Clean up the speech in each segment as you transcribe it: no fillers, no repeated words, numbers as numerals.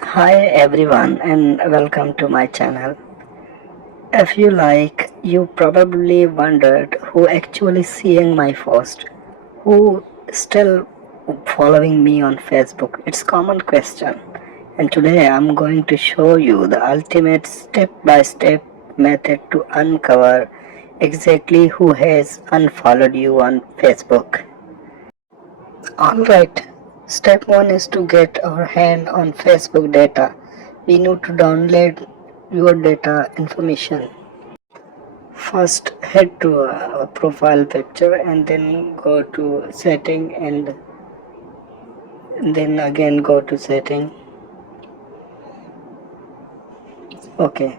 Hi everyone and welcome to my channel. If you like, you probably wondered who actually seeing my post, who still following me on Facebook. It's common question. And today I'm going to show you the ultimate step-by-step method to uncover exactly who has unfollowed you on Facebook. Alright, step 1 is to get our hand on Facebook data. We need to download your data information. First head to a profile picture and then go to setting and then again go to setting. Okay,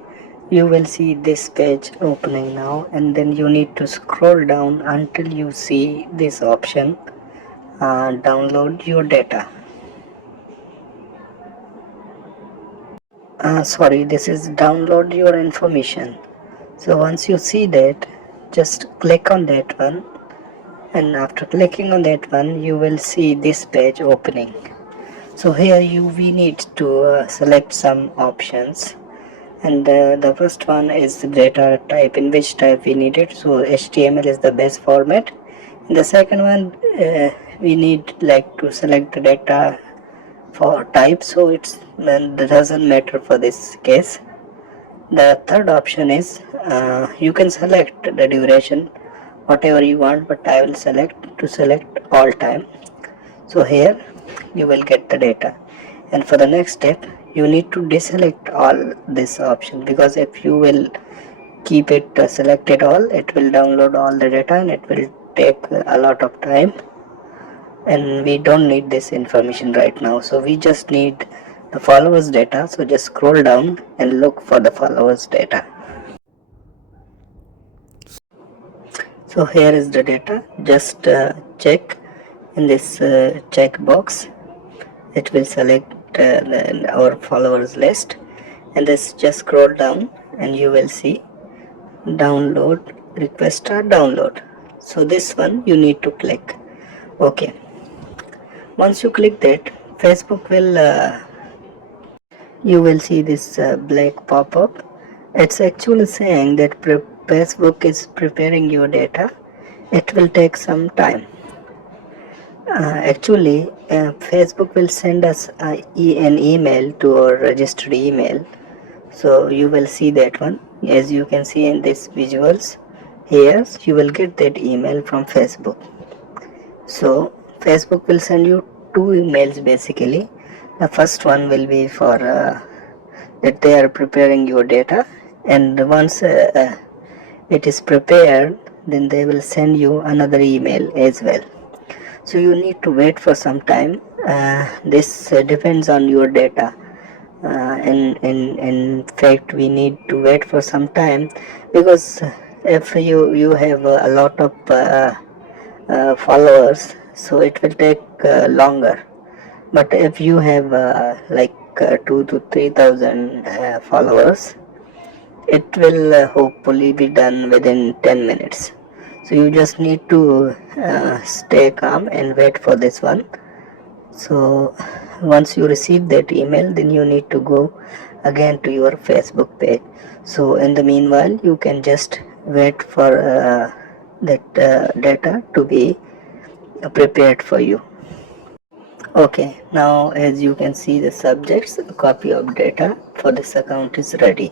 you will see this page opening now, and then you need to scroll down until you see this option, download your data. Sorry, this is download your information. So once you see that, just click on that one, and after clicking on that one you will see this page opening. So here we need to select some options, and the first one is the data type, in which type we need it. So HTML is the best format. In the second one, we need like to select the data for type, so it doesn't matter for this case. The third option is you can select the duration whatever you want, but I will select all time. So here you will get the data, and for the next step you need to deselect all this option, because if you will keep it selected all, it will download all the data and it will take a lot of time, and we don't need this information right now. So we just need the followers data. So just scroll down and look for the followers data. So here is the data. Just check in this check box. It will select our followers list, and this just scroll down and you will see download request or download. So this one you need to click. Okay, once you click that, Facebook will you will see this black pop-up. It's actually saying that Facebook is preparing your data. It will take some time. Actually, Facebook will send us an email to our registered email. So you will see that one. As you can see in this visuals here, you will get that email from Facebook. So Facebook will send you two emails basically. The first one will be for that they are preparing your data, and once it is prepared, then they will send you another email as well. So you need to wait for some time. This depends on your data. In fact, we need to wait for some time, because if you have a lot of followers, so it will take longer. But if you have like 2 to 3,000 followers, it will hopefully be done within 10 minutes. So you just need to stay calm and wait for this one. So once you receive that email, then you need to go again to your Facebook page. So in the meanwhile, you can just wait for that data to be prepared for you. Okay, now as you can see, the subjects, a copy of data for this account is ready.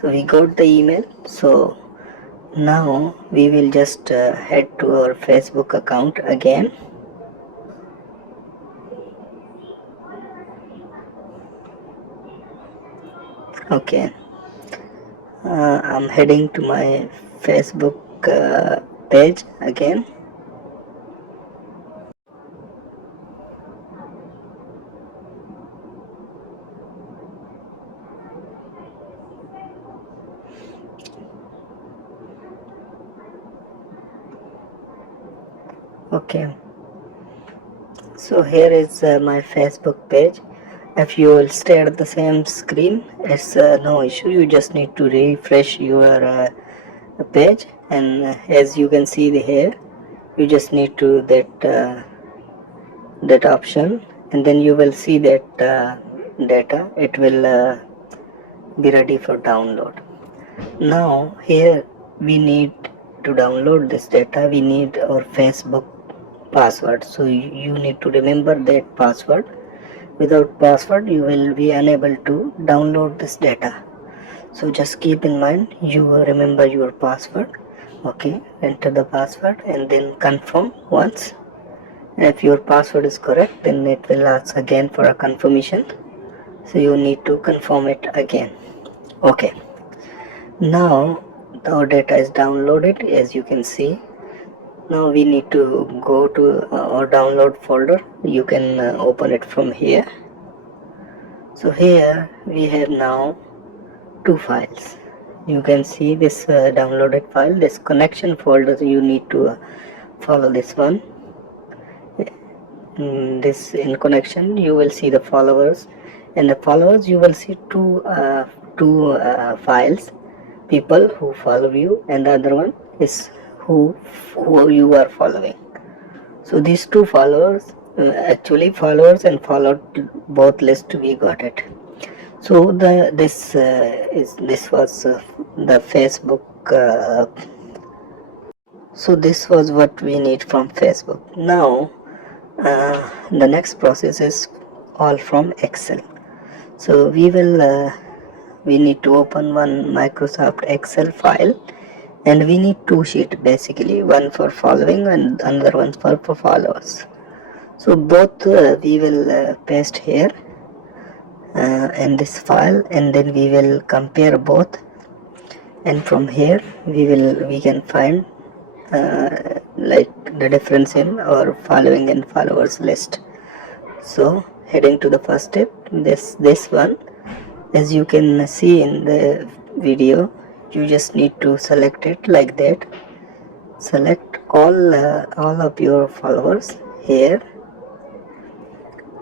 So we got the email. So now we will just head to our Facebook account again. Okay, I'm heading to my Facebook page again. Okay, so here is my Facebook page. If you will stay at the same screen, it's no issue. You just need to refresh your page, and as you can see here, you just need to that option, and then you will see that data, it will be ready for download. Now here we need to download this data, we need our Facebook password. So you need to remember that password. Without password you will be unable to download this data. So just keep in mind, you remember your password. Okay, enter the password and then confirm once. If your password is correct, then it will ask again for a confirmation. So you need to confirm it again. Okay, now our data is downloaded, as you can see. Now we need to go to our download folder. You can open it from here. So here we have now two files. You can see this downloaded file, this connection folder. You need to follow this one. This in connection you will see the followers, and the followers you will see two files, people who follow you, and the other one is who you are following. So these two followers, actually followers and followed, both list we got it. So this was the Facebook. So this was what we need from Facebook. Now the next process is all from Excel. So we need to open one Microsoft Excel file, and we need two sheets basically, one for following and another one for followers. So both we will paste here in this file, and then we will compare both, and from here we can find like the difference in our following and followers list. So heading to the first step, this one, as you can see in the video, you just need to select it like that. Select all of your followers here,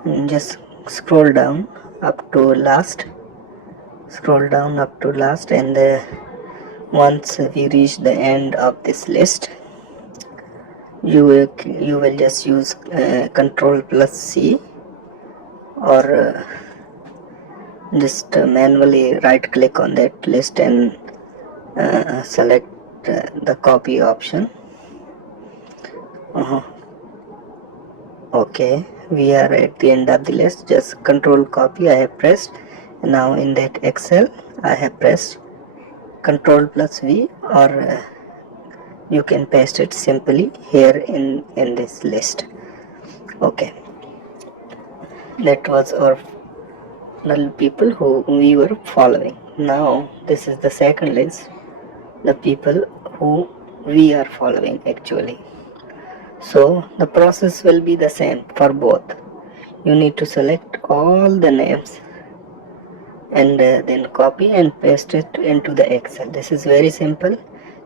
and just scroll down up to last. Scroll down up to last, and once we reach the end of this list, you will just use Control plus C, or just manually right click on that list and select the copy option. Okay, we are at the end of the list. Just Control copy I have pressed. Now in that Excel I have pressed Control plus V, or you can paste it simply here in this list. Okay, that was our people who we were following. Now this is the second list, the people who we are following actually. So the process will be the same for both. You need to select all the names and then copy and paste it into the Excel. This is very simple.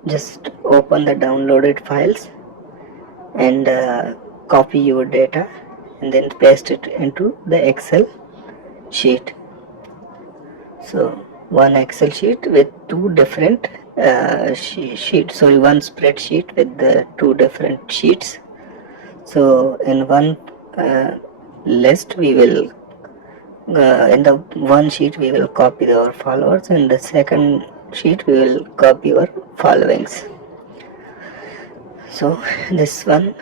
Just open the downloaded files and copy your data and then paste it into the Excel sheet. So one Excel sheet with two different sheets. Sorry, one spreadsheet with the two different sheets. So in one list we will in the one sheet we will copy our followers, and the second sheet we will copy our followings. So this one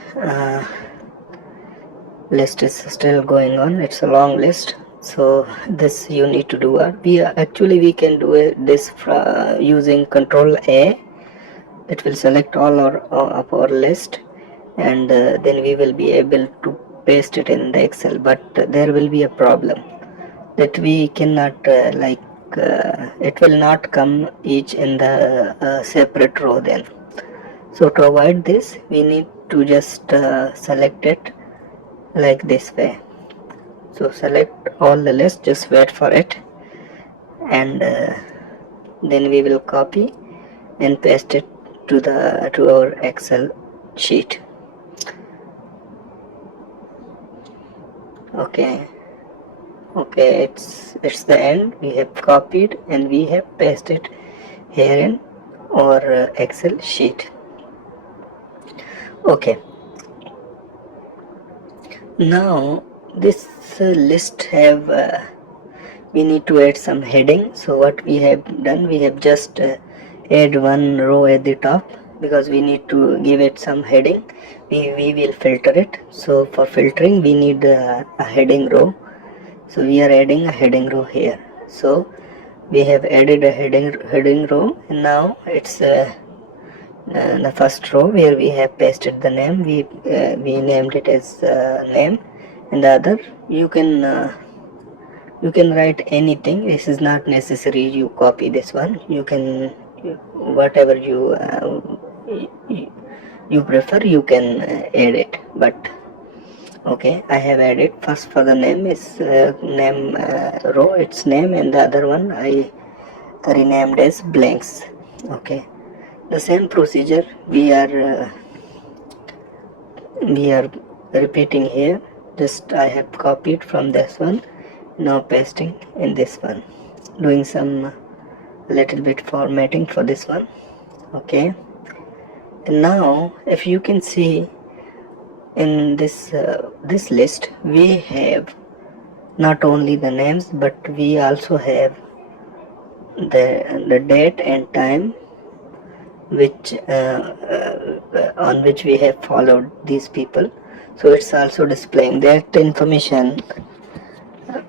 list is still going on. It's a long list, so this you need to do. We can do this using Control A. It will select all of our list, and then we will be able to paste it in the Excel. But there will be a problem that we cannot it will not come each in the separate row then. So to avoid this, we need to just select it like this way. So select all the list, just wait for it, and then we will copy and paste it to our Excel sheet. Okay, it's the end. We have copied and we have pasted here in our Excel sheet. Okay, now this list have we need to add some heading. So what we have done, we have just add one row at the top, because we need to give it some heading. We will filter it. So for filtering we need a heading row. So we are adding a heading row here. So we have added a heading row, and now it's the first row where we have pasted the name. We named it as name, and the other you can write anything. This is not necessary you copy this one. You can whatever you prefer, you can add it. But okay, I have added. First for the name is name row, its name, and the other one I renamed as blanks. Okay, the same procedure we are repeating here. Just I have copied from this one, now pasting in this one, doing some little bit formatting for this one. Okay, and now if you can see in this list, we have not only the names, but we also have the date and time which on which we have followed these people. So it's also displaying that information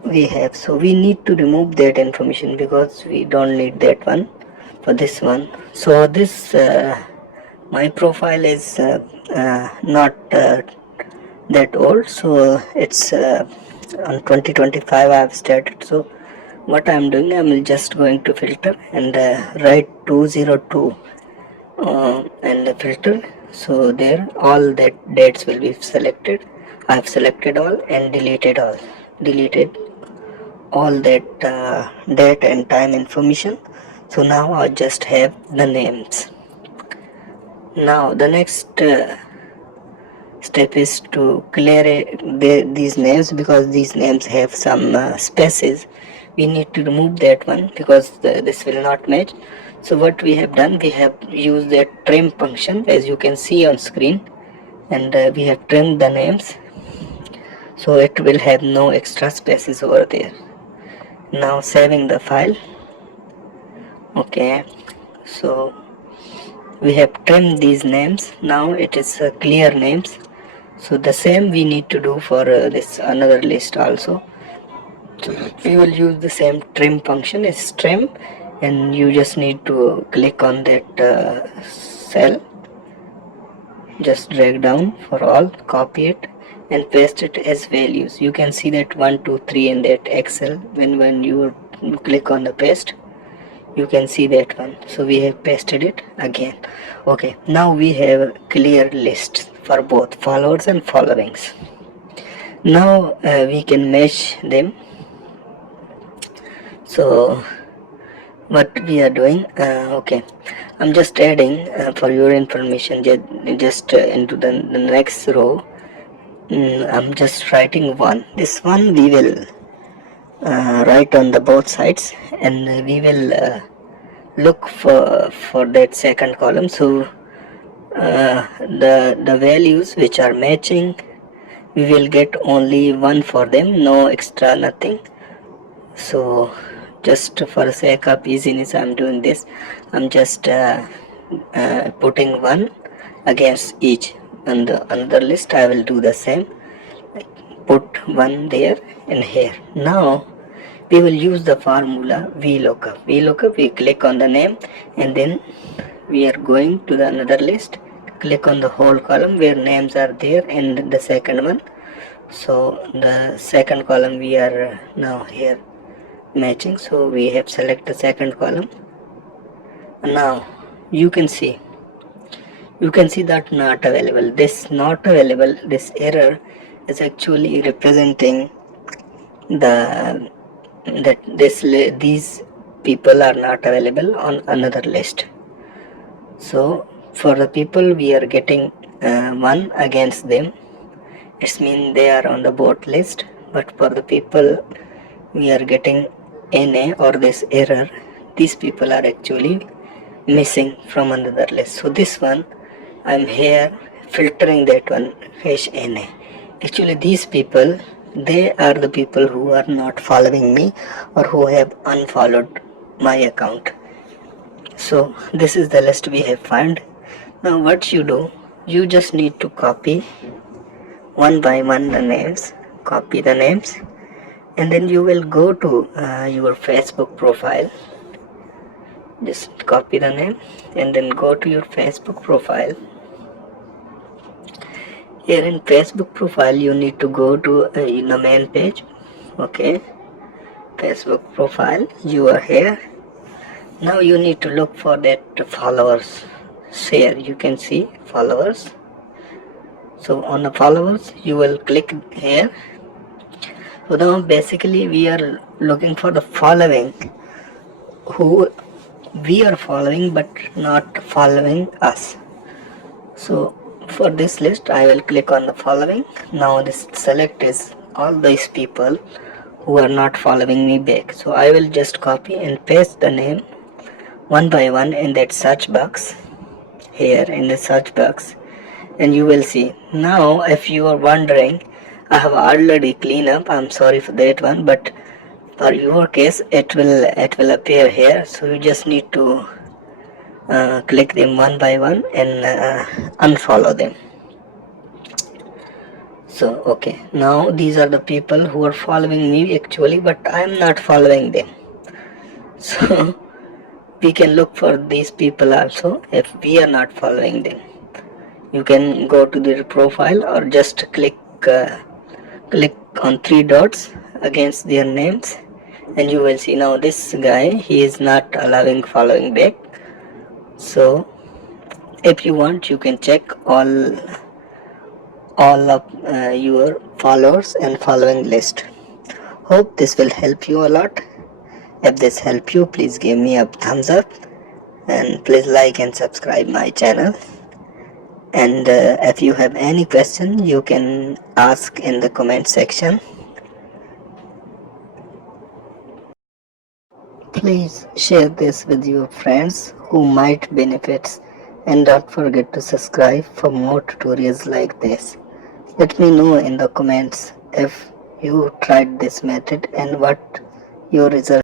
we have. So we need to remove that information because we don't need that one for this one. So this my profile is not that old, so it's on 2025 I have started. So what I am doing, I am just going to filter and write 202 and the filter. So there all that dates will be selected. I have selected all and deleted all that date and time information. So now I just have the names. Now the next step is to clear these names, because these names have some spaces. We need to remove that one because this will not match. So what we have done, we have used that trim function, as you can see on screen, and we have trimmed the names so it will have no extra spaces over there. Now saving the file. Okay, so we have trimmed these names. Now it is clear names. So the same we need to do for this another list also. So we will use the same trim function as trim, and you just need to click on that cell, just drag down for all, copy it and paste it as values. You can see that 1 2 3 in that Excel. When you click on the paste, you can see that one. So we have pasted it again. Okay, now we have a clear list for both followers and followings. Now we can mesh them. So what we are doing, okay, I'm just adding for your information, just into the next row. I'm just writing one. This one we will write on the both sides, and we will look for that second column. So the values which are matching, we will get only one for them, no extra, nothing. So just for the sake of easiness, I'm doing this. I'm just putting one against each. And the another list I will do the same, put one there and here. Now we will use the formula VLOOKUP. VLOOKUP, we click on the name and then we are going to the another list, click on the whole column where names are there and the second one. So the second column we are now here matching, so we have select the second column. Now you can see that not available. This not available, this error is actually representing the that these people are not available on another list. So for the people we are getting one against them, it means they are on the both list. But for the people we are getting NA or this error, these people are actually missing from another list. So this one I'm here filtering that one hash NA. Actually these people they are the people who are not following me or who have unfollowed my account. So this is the list we have found. Now what you do, you just need to copy one by one the names, copy the names, and then you will go to your Facebook profile. Just copy the name and then go to your Facebook profile. Here in Facebook profile you need to go to the main page. Okay, Facebook profile, you are here. Now you need to look for that followers. Here you can see followers. So on the followers you will click here. So now basically we are looking for the following who we are following but not following us. So for this list I will click on the following. Now this select is all these people who are not following me back. So I will just copy and paste the name one by one in that search box, here in the search box, and you will see. Now if you are wondering, I have already cleaned up, I'm sorry for that one, but for your case it will appear here. So you just need to click them one by one and unfollow them. So okay, now these are the people who are following me actually, but I am not following them. So we can look for these people also if we are not following them. You can go to their profile or just click on three dots against their names, and you will see now this guy, he is not allowing following back. So if you want, you can check all of your followers and following list. Hope this will help you a lot. If this helped you, please give me a thumbs up and please like and subscribe my channel. And if you have any question, you can ask in the comment section. Please share this with your friends who might benefit, and don't forget to subscribe for more tutorials like this. Let me know in the comments if you tried this method and what your result